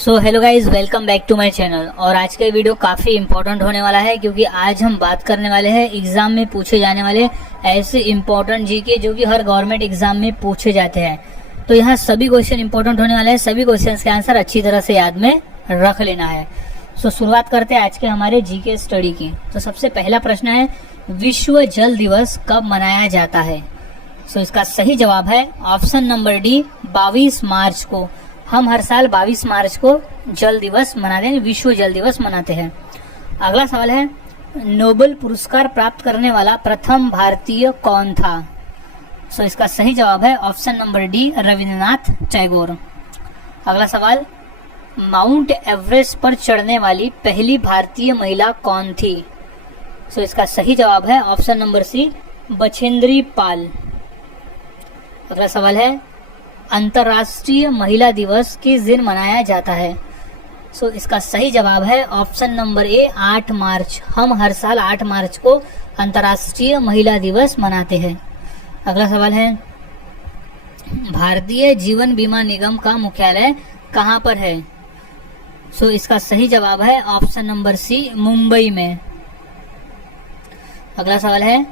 So hello guys, welcome back to my channel. और आज का वीडियो काफ़ी इंपॉर्टेंट होने वाला है क्योंकि आज हम बात करने वाले हैं एग्जाम में पूछे जाने वाले ऐसे इंपॉर्टेंट जीके जो कि हर गवर्नमेंट एग्जाम में पूछे जाते हैं। तो यहाँ सभी क्वेश्चन इंपॉर्टेंट होने वाले हैं, सभी क्वेश्चन के आंसर अच्छी तरह से याद में रख लेना है। सो शुरुआत करते हैं आज के हमारे जीके स्टडी की। तो सबसे पहला प्रश्न है, विश्व जल दिवस कब मनाया जाता है? सो इसका सही जवाब है ऑप्शन नंबर डी, 22 मार्च को। हम हर साल 22 मार्च को जल दिवस मनाते हैं, विश्व जल दिवस मनाते हैं। अगला सवाल है, नोबेल पुरस्कार प्राप्त करने वाला प्रथम भारतीय कौन था? सो इसका सही जवाब है option number D, Rabindranath Tagore. अगला सवाल, माउंट एवरेस्ट पर चढ़ने वाली पहली भारतीय महिला कौन थी? सो इसका सही जवाब है ऑप्शन नंबर सी, बछेंद्री पाल। अगला सवाल है, अंतर्राष्ट्रीय महिला दिवस किस दिन मनाया जाता है? सो इसका सही जवाब है ऑप्शन नंबर ए, 8 मार्च। हम हर साल 8 मार्च को अंतर्राष्ट्रीय महिला दिवस मनाते हैं। अगला सवाल है, भारतीय जीवन बीमा निगम का मुख्यालय कहाँ पर है? सो इसका सही जवाब है ऑप्शन नंबर सी, मुंबई में। अगला सवाल है,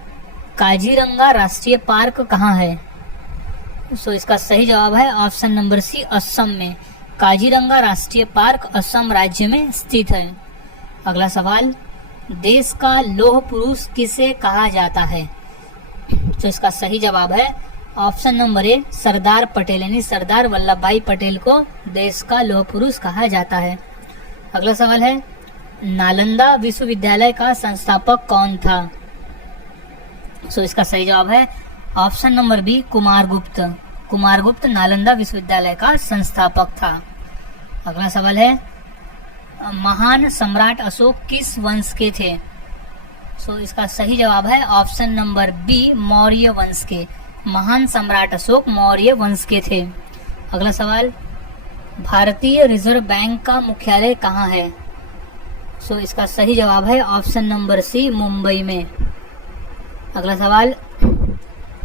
काजीरंगा राष्ट्रीय पार्क कहाँ है? सो इसका सही जवाब है ऑप्शन नंबर सी, असम में। काजीरंगा राष्ट्रीय पार्क असम राज्य में स्थित है। अगला सवाल, देश का लौह पुरुष किसे कहा जाता है? तो इसका सही जवाब है option number A, Sardar Patel, यानी सरदार वल्लभ भाई पटेल को देश का लौह पुरुष कहा जाता है। अगला सवाल है, नालंदा विश्वविद्यालय का संस्थापक कौन था? सो इसका सही जवाब है option number B, Kumaragupta. Kumaragupta Nalanda विश्वविद्यालय का संस्थापक था। अगला सवाल है, महान सम्राट अशोक किस वंश के थे? सो इसका सही जवाब है ऑप्शन नंबर बी, मौर्य वंश के। महान सम्राट अशोक मौर्य वंश के थे। अगला सवाल, भारतीय रिजर्व बैंक का मुख्यालय कहाँ है? सो इसका सही जवाब है ऑप्शन नंबर सी, मुंबई में। अगला सवाल,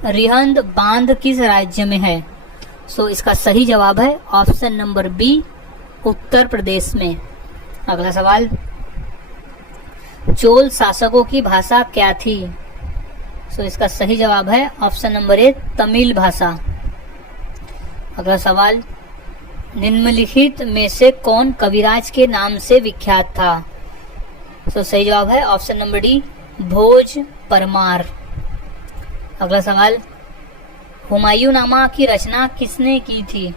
रिहंद बांध किस राज्य में है? सो इसका सही जवाब है option number B, Uttar Pradesh में। अगला सवाल, चोल शासकों की भाषा क्या थी? सो इसका सही जवाब है ऑप्शन नंबर ए, तमिल भाषा। अगला सवाल, निम्नलिखित में से कौन कविराज के नाम से विख्यात था? सो सही जवाब है ऑप्शन नंबर डी, भोज परमार। अगला सवाल, हुमायूंनामा की रचना किसने की थी?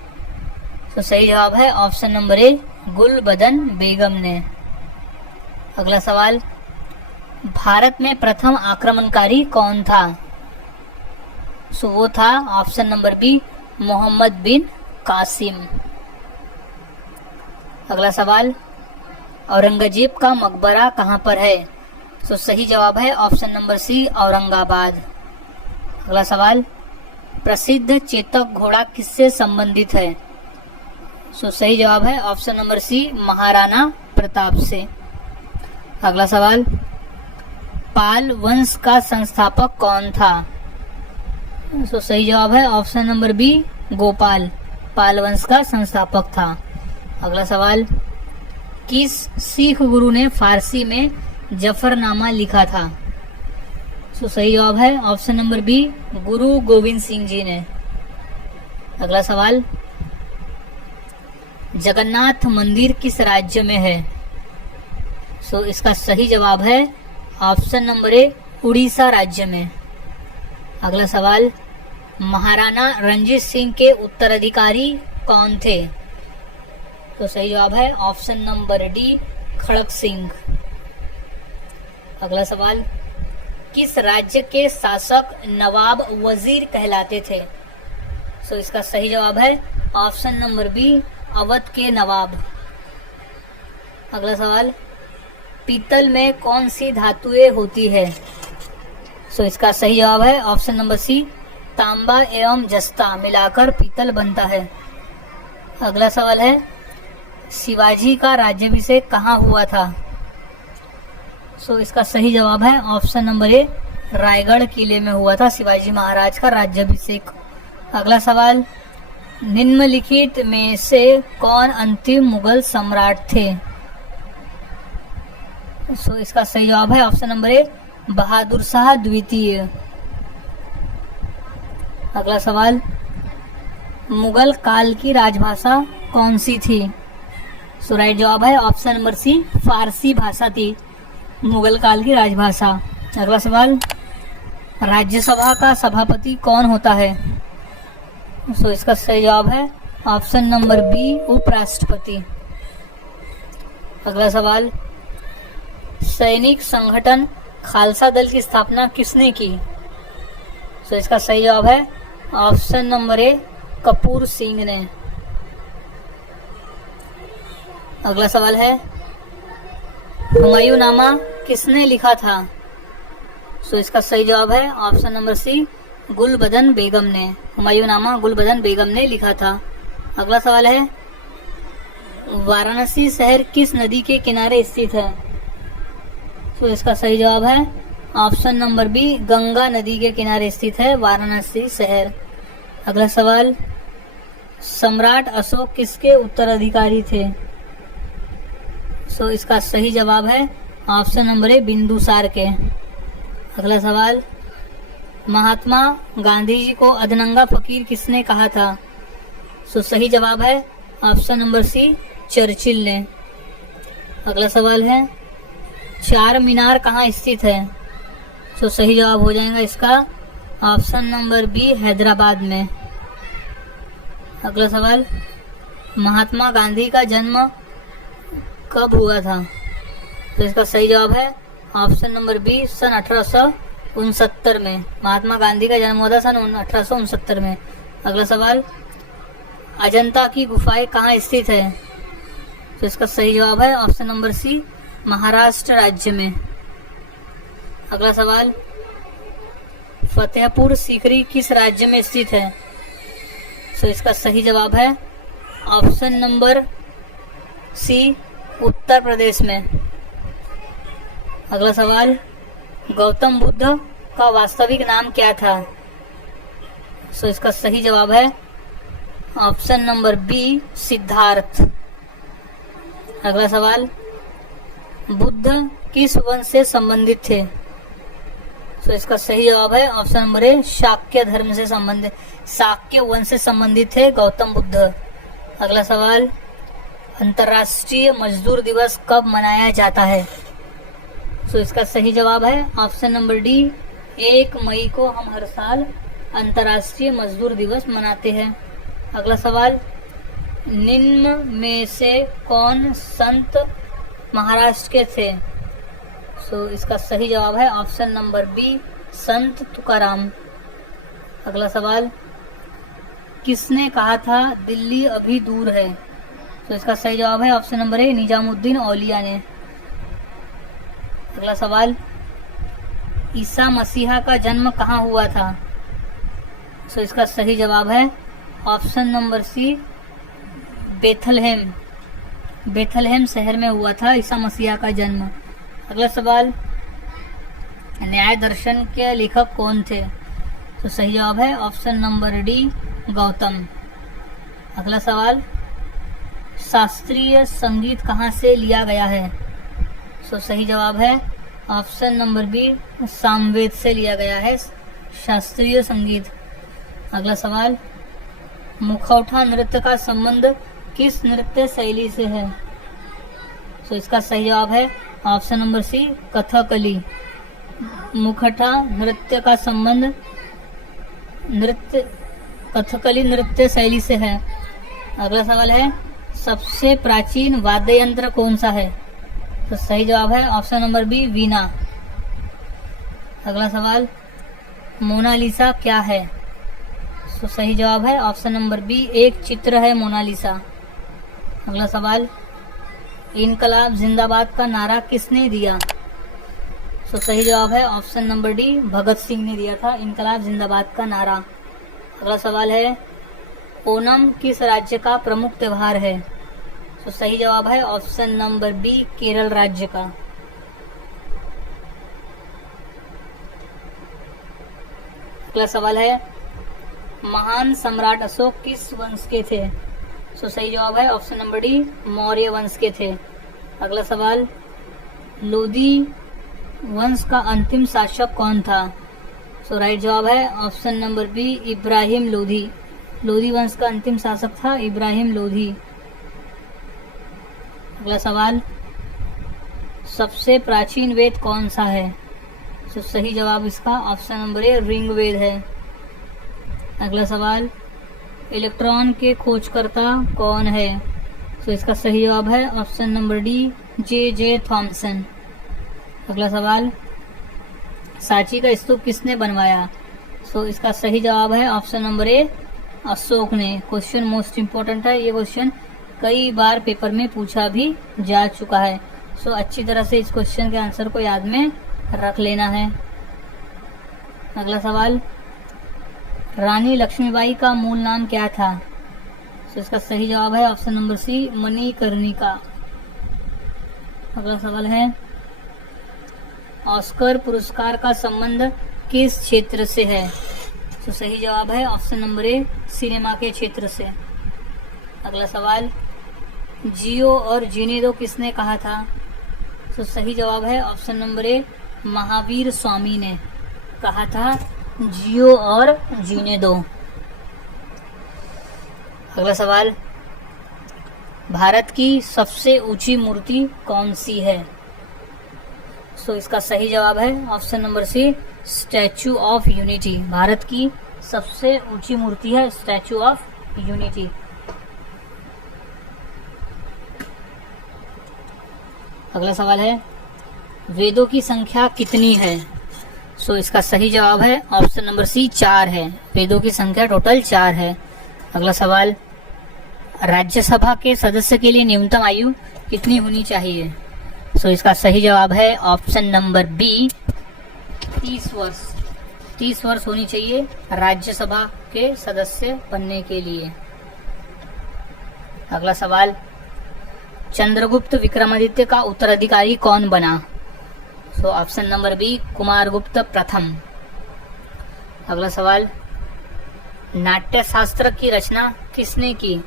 तो सही जवाब है ऑप्शन नंबर ए, गुलबदन बेगम ने। अगला सवाल, भारत में प्रथम आक्रमणकारी कौन था? सो वो था ऑप्शन नंबर बी, मोहम्मद बिन कासिम। अगला सवाल, औरंगजेब का मकबरा कहाँ पर है? तो सही जवाब है ऑप्शन नंबर सी, औरंगाबाद। अगला सवाल, प्रसिद्ध चेतक घोड़ा किससे संबंधित है? सो सही जवाब है option number C, Maharana Pratap से। अगला सवाल, पाल वंश का संस्थापक कौन था? सो सही जवाब है ऑप्शन नंबर बी, गोपाल। पाल वंश का संस्थापक था। अगला सवाल, किस सिख गुरु ने फारसी में जफरनामा लिखा था? तो सही जवाब है ऑप्शन नंबर बी, गुरु गोविंद सिंह जी ने। अगला सवाल, जगन्नाथ मंदिर किस राज्य में है? सो इसका सही जवाब है ऑप्शन नंबर ए, उड़ीसा राज्य में। अगला सवाल, महाराणा रणजीत सिंह के उत्तराधिकारी कौन थे? तो सही जवाब है ऑप्शन नंबर डी, खड़क सिंह। अगला सवाल, किस राज्य के शासक नवाब वजीर कहलाते थे? सो इसका सही जवाब है ऑप्शन नंबर बी, अवध के नवाब। अगला सवाल, पीतल में कौन सी धातुएं होती है? सो इसका सही जवाब है ऑप्शन नंबर सी, तांबा एवं जस्ता मिलाकर पीतल बनता है। अगला सवाल है, शिवाजी का राज्याभिषेक कहाँ हुआ था? सो इसका सही जवाब है ऑप्शन नंबर ए, रायगढ़ किले में हुआ था शिवाजी महाराज का राज्याभिषेक। अगला सवाल, निम्नलिखित में से कौन अंतिम मुगल सम्राट थे? इसका सही जवाब है option number A, Bahadur Shah द्वितीय। अगला सवाल, मुगल काल की राजभाषा कौन सी थी? राइट जवाब है ऑप्शन नंबर सी, फारसी भाषा थी मुगल काल की राजभाषा। अगला सवाल, राज्यसभा का सभापति कौन होता है? इसका सही जवाब है ऑप्शन नंबर बी, उपराष्ट्रपति। अगला सवाल, सैनिक संगठन खालसा दल की स्थापना किसने की? इसका सही जवाब है option number A, Kapoor Singh ने। अगला सवाल है, हुमायूंनामा किसने लिखा था? इसका सही जवाब है ऑप्शन नंबर सी, गुलबदन बेगम ने। हुमायूंनामा गुलबदन बेगम ने लिखा था। अगला सवाल है, वाराणसी शहर किस नदी के किनारे स्थित है? इसका सही जवाब है ऑप्शन नंबर बी, गंगा नदी के किनारे स्थित है वाराणसी शहर। अगला सवाल, सम्राट अशोक किसके उत्तराधिकारी थे? इसका सही जवाब है ऑप्शन नंबर ए, बिंदुसार के। अगला सवाल, महात्मा गांधी जी को अधनंगा फकीर किसने कहा था? सही जवाब है ऑप्शन नंबर सी, चर्चिल ने। अगला सवाल है, चार मीनार कहाँ स्थित है? सही जवाब हो जाएगा इसका ऑप्शन नंबर बी, हैदराबाद में। अगला सवाल, महात्मा गांधी का जन्म कब हुआ था? इसका सही जवाब है ऑप्शन नंबर बी, सन 1869 में। महात्मा गांधी का जन्म हुआ था सन 1869 में। अगला सवाल, अजंता की गुफाएं कहाँ स्थित है? इसका सही जवाब है ऑप्शन नंबर सी, महाराष्ट्र राज्य में। अगला सवाल, फतेहपुर सीकरी किस राज्य में स्थित है? इसका सही जवाब है ऑप्शन नंबर सी, उत्तर प्रदेश में। अगला सवाल, गौतम बुद्ध का वास्तविक नाम क्या था? इसका सही जवाब है ऑप्शन नंबर बी, सिद्धार्थ। अगला सवाल, बुद्ध किस वंश से संबंधित थे? इसका सही जवाब है ऑप्शन नंबर ए, शाक्य धर्म से संबंधित, शाक्य वंश से संबंधित थे गौतम बुद्ध। अगला सवाल, अंतर्राष्ट्रीय मजदूर दिवस कब मनाया जाता है? इसका सही जवाब है ऑप्शन नंबर डी, 1 मई को हम हर साल अंतर्राष्ट्रीय मजदूर दिवस मनाते हैं। अगला सवाल, निम्न में से कौन संत महाराष्ट्र के थे? इसका सही जवाब है ऑप्शन नंबर बी, संत तुकाराम। अगला सवाल, किसने कहा था दिल्ली अभी दूर है? इसका सही जवाब है ऑप्शन नंबर ए, निजामुद्दीन औलिया ने। अगला सवाल, ईसा मसीहा का जन्म कहाँ हुआ था? इसका सही जवाब है option number C, Bethlehem. Bethlehem शहर में हुआ था ईसा मसीहा का जन्म। अगला सवाल, न्याय दर्शन के लेखक कौन थे? सही जवाब है ऑप्शन नंबर डी, गौतम। अगला सवाल, शास्त्रीय संगीत कहाँ से लिया गया है? सही जवाब है ऑप्शन नंबर बी, सामवेद से लिया गया है शास्त्रीय संगीत। अगला सवाल, मुखौटा नृत्य का संबंध किस नृत्य शैली से है? इसका सही जवाब है ऑप्शन नंबर सी, कथकली। मुखौटा नृत्य का संबंध कथकली नृत्य शैली से है। अगला सवाल है, सबसे प्राचीन वाद्य यंत्र कौन सा है? सही जवाब है ऑप्शन नंबर बी, वीणा। अगला सवाल, मोनालिसा क्या है? सही जवाब है ऑप्शन नंबर बी, एक चित्र है मोनालिसा। अगला सवाल, इनकलाब जिंदाबाद का नारा किसने दिया? सही जवाब है option number D, Bhagat Singh ने दिया था इनकलाब जिंदाबाद का नारा। अगला सवाल है, ओणम किस राज्य का प्रमुख त्योहार है? सही जवाब है ऑप्शन नंबर बी, केरल राज्य का। अगला सवाल है, महान सम्राट अशोक किस वंश के थे? सो सही जवाब है ऑप्शन नंबर डी, मौर्य वंश के थे। अगला सवाल, लोधी वंश का अंतिम शासक कौन था? सो राइट जवाब है option number B, Ibrahim Lodhi. Lodhi वंश का अंतिम शासक था इब्राहिम लोधी। अगला सवाल, सबसे प्राचीन वेद कौन सा है? तो सही जवाब इसका ऑप्शन नंबर ए, ऋग्वेद है। अगला सवाल, इलेक्ट्रॉन के खोजकर्ता कौन है? तो इसका सही जवाब है option number D, J Thomson. अगला सवाल, सांची का स्तूप किसने बनवाया? सो इसका सही जवाब है ऑप्शन नंबर ए, अशोक ने। क्वेश्चन मोस्ट इम्पोर्टेंट है, ये क्वेश्चन कई बार पेपर में पूछा भी जा चुका है। सो अच्छी तरह से इस क्वेश्चन के आंसर को याद में रख लेना है। अगला सवाल, रानी लक्ष्मीबाई का मूल नाम क्या था? सो इसका सही जवाब है ऑप्शन नंबर सी, मणिकर्णिका। अगला सवाल है, ऑस्कर पुरस्कार का संबंध किस क्षेत्र से है? तो सही जवाब है ऑप्शन नंबर ए, सिनेमा के क्षेत्र से। अगला सवाल, जियो और जीने दो किसने कहा था? तो सही जवाब है option number A, Mahavir Swami ने कहा था जियो और जीने दो। अगला सवाल, भारत की सबसे ऊंची मूर्ति कौन सी है? सो इसका सही जवाब है option number C, statue of unity. Bharat की सबसे ऊंची मूर्ति है स्टैचू ऑफ यूनिटी। अगला सवाल है, वेदों की संख्या कितनी है? सो इसका सही जवाब है ऑप्शन नंबर सी, 4 है। वेदों की संख्या टोटल 4 है। अगला सवाल, राज्यसभा के सदस्य के लिए न्यूनतम आयु कितनी होनी चाहिए? सो इसका सही जवाब है ऑप्शन नंबर बी, 30 वर्ष। 30 वर्ष होनी चाहिए राज्यसभा के सदस्य बनने के लिए। अगला सवाल, चंद्रगुप्त विक्रमादित्य का उत्तराधिकारी कौन बना? So option number B, Kumaragupta प्रथम। अगला सवाल, नाट्य शास्त्र की रचना किसने की?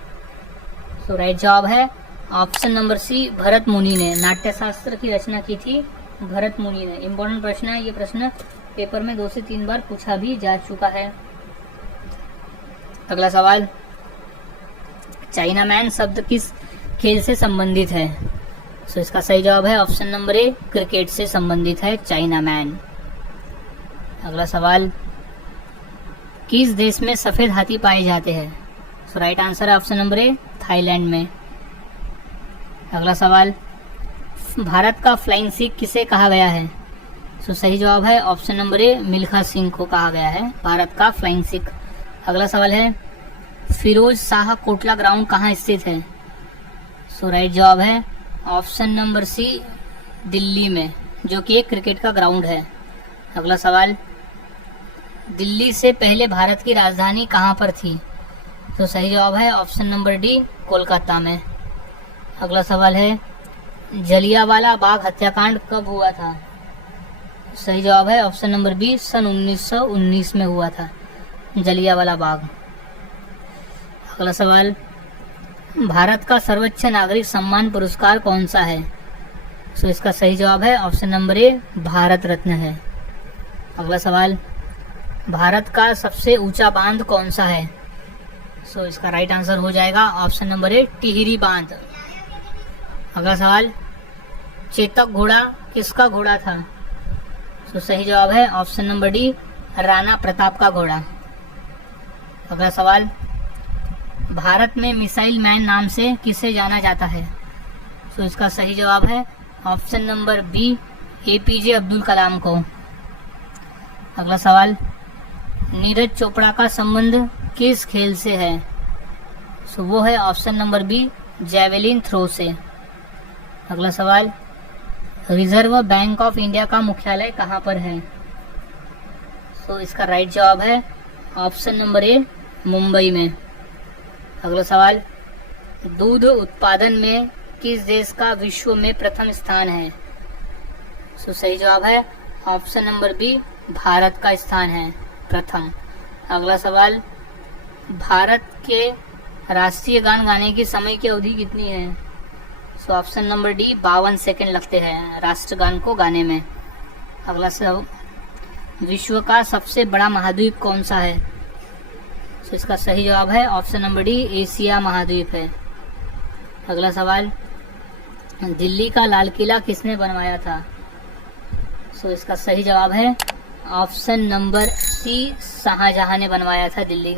सो राइट जवाब है ऑप्शन नंबर सी, भरत मुनि ने। नाट्य शास्त्र की रचना की थी भरत मुनि ने। इंपॉर्टेंट प्रश्न है, ये प्रश्न पेपर में 2 से 3 बार पूछा भी जा चुका है। अगला सवाल, चाइना मैन शब्द किस खेल से संबंधित है? सो इसका सही जवाब है ऑप्शन नंबर ए, क्रिकेट से संबंधित है चाइना मैन। अगला सवाल, किस देश में सफेद हाथी पाए जाते हैं? सो राइट आंसर है ऑप्शन नंबर ए, थाईलैंड में। अगला सवाल, भारत का फ्लाइंग सिख किसे कहा गया है? सो सही जवाब है option number A, Milkha Singh को कहा गया है भारत का फ्लाइंग सिख। अगला सवाल है, फिरोज शाह कोटला ग्राउंड कहाँ स्थित है? सो राइट जवाब है ऑप्शन नंबर सी, दिल्ली में, जो कि एक क्रिकेट का ग्राउंड है। अगला सवाल, दिल्ली से पहले भारत की राजधानी कहाँ पर थी? तो सही जवाब है ऑप्शन नंबर डी, कोलकाता में। अगला सवाल है, जलियांवाला बाग हत्याकांड कब हुआ था? सही जवाब है ऑप्शन नंबर बी, सन 1919 में हुआ था जलियांवाला बाग। अगला सवाल, भारत का सर्वोच्च नागरिक सम्मान पुरस्कार कौन सा है? सो इसका सही जवाब है option number A, Bharat Ratna है। अगला सवाल, भारत का सबसे ऊंचा बांध कौन सा है? सो इसका राइट आंसर हो जाएगा ऑप्शन नंबर ए, टिहरी बांध। अगला सवाल, चेतक घोड़ा किसका घोड़ा था? तो सही जवाब है option number D, Rana Pratap का घोड़ा। अगला सवाल, भारत में मिसाइल मैन नाम से किसे जाना जाता है? तो इसका सही जवाब है option number B, APJ Abdul Kalam को। अगला सवाल, नीरज चोपड़ा का संबंध किस खेल से है? सो वो है option number B, javelin throw से। अगला सवाल, रिजर्व बैंक ऑफ इंडिया का मुख्यालय कहाँ पर है? सो इसका राइट जवाब है ऑप्शन नंबर ए, मुंबई में। अगला सवाल, दूध उत्पादन में किस देश का विश्व में प्रथम स्थान है? सो सही जवाब है ऑप्शन नंबर बी, भारत का स्थान है प्रथम। अगला सवाल, भारत के राष्ट्रीय गान गाने की समय की अवधि कितनी है? सो ऑप्शन नंबर डी 52 सेकंड लगते हैं राष्ट्रगान को गाने में। अगला सवाल, विश्व का सबसे बड़ा महाद्वीप कौन सा है? सो इसका सही जवाब है ऑप्शन नंबर डी एशिया महाद्वीप है। अगला सवाल, दिल्ली का लाल किला किसने बनवाया था? सो इसका सही जवाब है ऑप्शन नंबर सी शाहजहां ने बनवाया था दिल्ली का